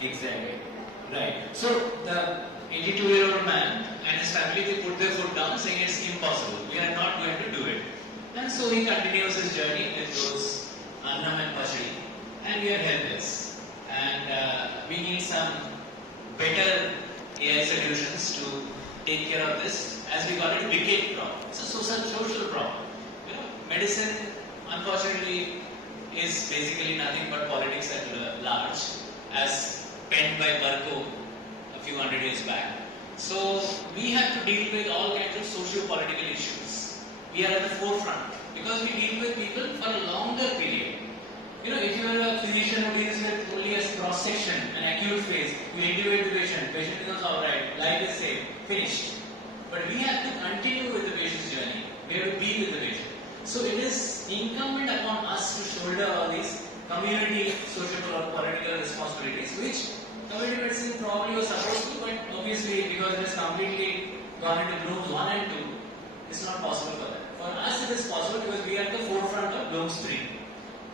Exactly. Right. So the 82-year-old man and his family, they put their foot down saying it's impossible. We are not going to do it. And so he continues his journey with those Annam and Pachadi. And we are helpless. And we need some better AI solutions to take care of this, as we call it a wicked problem. It's a social problem. You know, medicine, unfortunately, is basically nothing but politics at large, as penned by Barco a few hundred years back. So we have to deal with all kinds of socio-political issues. We are at the forefront because we deal with people for a longer period. You know, if you are a physician who deals with only a cross section, an acute phase, you intubate the patient becomes alright, life is safe, finished. But we have to continue with the patient's journey. We have to be with the patient. So it is incumbent upon us to shoulder all these community, social or political responsibilities, which community medicine probably was supposed to, but obviously because it has completely gone into Bloom's 1 and 2, it's not possible for that. For us it is possible because we are at the forefront of Bloom's 3.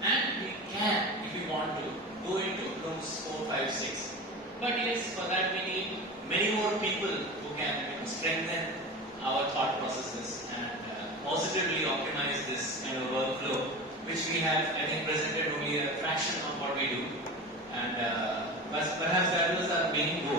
And we can, if we want to, go into Bloom's 4, 5, 6. But yes, for that we need many more people who can strengthen our thought processes and positively optimize this kind of workflow, which we have, I think, presented only a fraction of what we do. And perhaps that was our main goal.